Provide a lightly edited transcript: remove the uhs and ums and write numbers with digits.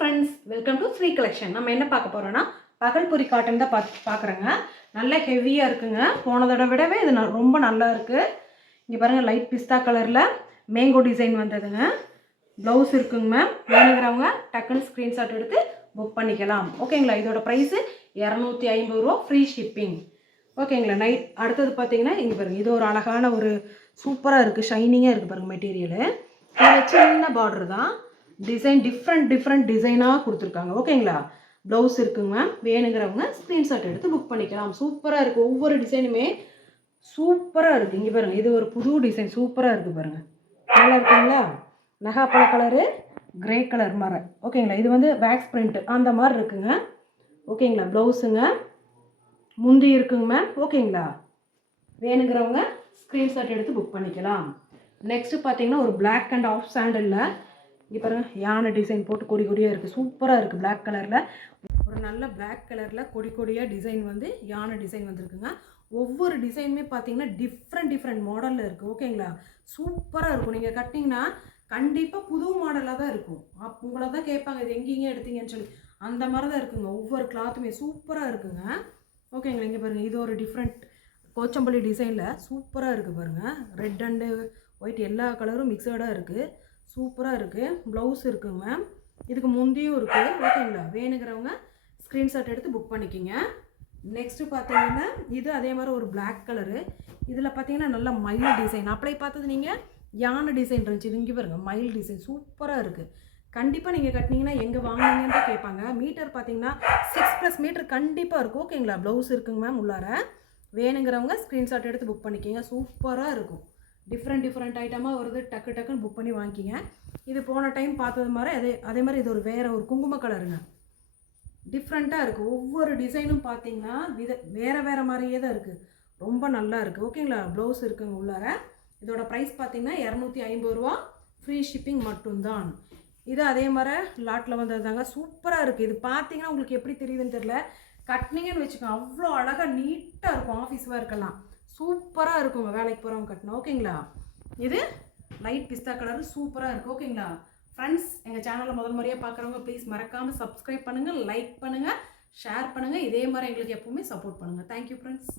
Friends, welcome to Sri collection. நம்ம என்ன பார்க்க போகிறோன்னா பகல்புரி காட்டன் தான் பார்க்குறேங்க. நல்ல ஹெவியாக இருக்குங்க. போனதோட விடவே இது ரொம்ப நல்லா இருக்குது. இங்கே பாருங்கள், லைட் பிஸ்தா கலரில் மேங்கோ டிசைன் வந்ததுங்க. ப்ளவுஸ் இருக்குங்க மேம். வேணுங்கிறவங்க டக்குன்னு ஸ்க்ரீன்ஷாட் எடுத்து புக் பண்ணிக்கலாம். ஓகேங்களா? இதோட ப்ரைஸு 250 ரூபா, ஃப்ரீ ஷிப்பிங். ஓகேங்களா? அடுத்தது பார்த்தீங்கன்னா இங்கே பாருங்கள், இது ஒரு அழகான ஒரு சூப்பராக இருக்குது, ஷைனிங்காக இருக்குது பாருங்கள் மெட்டீரியலு. இதில் சின்ன பார்டர் தான், டிசைன் டிஃப்ரெண்ட் டிசைனாக கொடுத்துருக்காங்க. ஓகேங்களா? ப்ளவுஸ் இருக்குங்க மேம். வேணுங்கிறவங்க ஸ்க்ரீன்ஷாட் எடுத்து புக் பண்ணிக்கலாம். சூப்பராக இருக்குது. ஒவ்வொரு டிசைனுமே சூப்பராக இருக்குது. இங்கே பாருங்கள், இது ஒரு புது டிசைன் சூப்பராக இருக்குது பாருங்கள். நல்லா இருக்குங்களா? நகாப்பழ கலரு, கிரே கலர் மாதிரி. ஓகேங்களா? இது வந்து வேக்ஸ் பிரிண்ட் அந்த மாதிரி இருக்குங்க. ஓகேங்களா? ப்ளவுஸுங்க, முந்தி இருக்குங்க மேம். ஓகேங்களா? வேணுங்கிறவங்க ஸ்க்ரீன்ஷாட் எடுத்து புக் பண்ணிக்கலாம். நெக்ஸ்ட்டு பார்த்தீங்கன்னா ஒரு பிளாக் அண்ட் ஆஃப் சாண்டலில் இங்கே பாருங்கள், யானை டிசைன் போட்டு கொடி கொடியாக இருக்குது. சூப்பராக இருக்குது. பிளாக் கலரில் ஒரு நல்ல பிளாக் கலரில் கொடி கொடியாக டிசைன் வந்து யானை டிசைன் வந்துருக்குங்க. ஒவ்வொரு டிசைனுமே பார்த்தீங்கன்னா டிஃப்ரெண்ட் மாடலில் இருக்குது. ஓகேங்களா? சூப்பராக இருக்கும். நீங்கள் கட்டிங்கன்னா கண்டிப்பாக புது மாடலாக தான் இருக்கும். உங்களை தான் கேட்பாங்க, இது எங்கேங்க எடுத்தீங்கன்னு சொல்லி. அந்த மாதிரி தான் இருக்குங்க. ஒவ்வொரு கிளாத்துமே சூப்பராக இருக்குங்க. ஓகேங்களா? இங்கே பாருங்கள், இது ஒரு டிஃப்ரெண்ட் போச்சம்பள்ளி டிசைனில் சூப்பராக இருக்குது பாருங்கள். ரெட் அண்டு ஒயிட் எல்லா கலரும் மிக்சடாக இருக்குது. சூப்பராக இருக்குது. ப்ளவுஸ் இருக்குங்க மேம். இதுக்கு முந்தியும் இருக்குது. ஓகேங்களா? வேணுங்கிறவங்க ஸ்க்ரீன்ஷாட் எடுத்து புக் பண்ணிக்கிங்க. நெக்ஸ்ட்டு பார்த்தீங்கன்னா இது அதே மாதிரி ஒரு பிளாக் கலரு. இதில் பார்த்தீங்கன்னா நல்லா மயில் டிசைன். அப்படியே பார்த்தது நீங்கள் யானை டிசைன் இருந்துச்சு. இது இங்கே பாருங்கள், மயில் டிசைன் சூப்பராக இருக்குது. கண்டிப்பாக நீங்கள் கட்டினீங்கன்னா எங்கே வாங்கினீங்கன்னு தான் கேட்பாங்க. மீட்டர் பார்த்தீங்கன்னா 6+ மீட்டர் கண்டிப்பாக இருக்கும். ஓகேங்களா? ப்ளவுஸ் இருக்குங்க மேம் உள்ளார. வேணுங்கிறவங்க ஸ்க்ரீன்ஷாட் எடுத்து புக் பண்ணிக்கிங்க. சூப்பராக இருக்கும். டிஃப்ரெண்ட் ஐட்டமாக வருது. டக்குன்னு புக் பண்ணி வாங்கிக்கிங்க. இது போன டைம் பார்த்தது மாதிரி அதே மாதிரி இது ஒரு வேறு ஒரு குங்கும கலருங்க. டிஃப்ரெண்ட்டாக இருக்குது. ஒவ்வொரு டிசைனும் பார்த்தீங்கன்னா வேறு மாதிரியே தான் இருக்குது. ரொம்ப நல்லா இருக்குது. ஓகேங்களா? ப்ளவுஸ் இருக்குங்க உள்ளார. இதோட ப்ரைஸ் பார்த்தீங்கன்னா 250 ரூபா, ஃப்ரீ ஷிப்பிங் மட்டும்தான். இது அதே மாதிரி லாட்டில் வந்தது தாங்க. சூப்பராக இருக்குது. இது பார்த்தீங்கன்னா உங்களுக்கு எப்படி தெரியுதுன்னு தெரியல. கட்டினீங்கன்னு வச்சுக்கோங்க, அவ்வளோ அழகாக நீட்டாக இருக்கும். ஆஃபீஸ் ஒர்க்கெல்லாம் சூப்பராக இருக்குங்க, வேலைக்கு போகிறவங்க கட்டணும். ஓகேங்களா? இது லைட் பிஸ்தா கலர் சூப்பராக இருக்குது. ஓகேங்களா ஃப்ரெண்ட்ஸ்? எங்கள் சேனலில் முதல் முறையாக பார்க்குறவங்க ப்ளீஸ் மறக்காமல் சப்ஸ்கிரைப் பண்ணுங்கள், லைக் பண்ணுங்கள், ஷேர் பண்ணுங்கள். இதே மாதிரி எங்களுக்கு எப்போவுமே சப்போர்ட் பண்ணுங்கள். Thank you friends.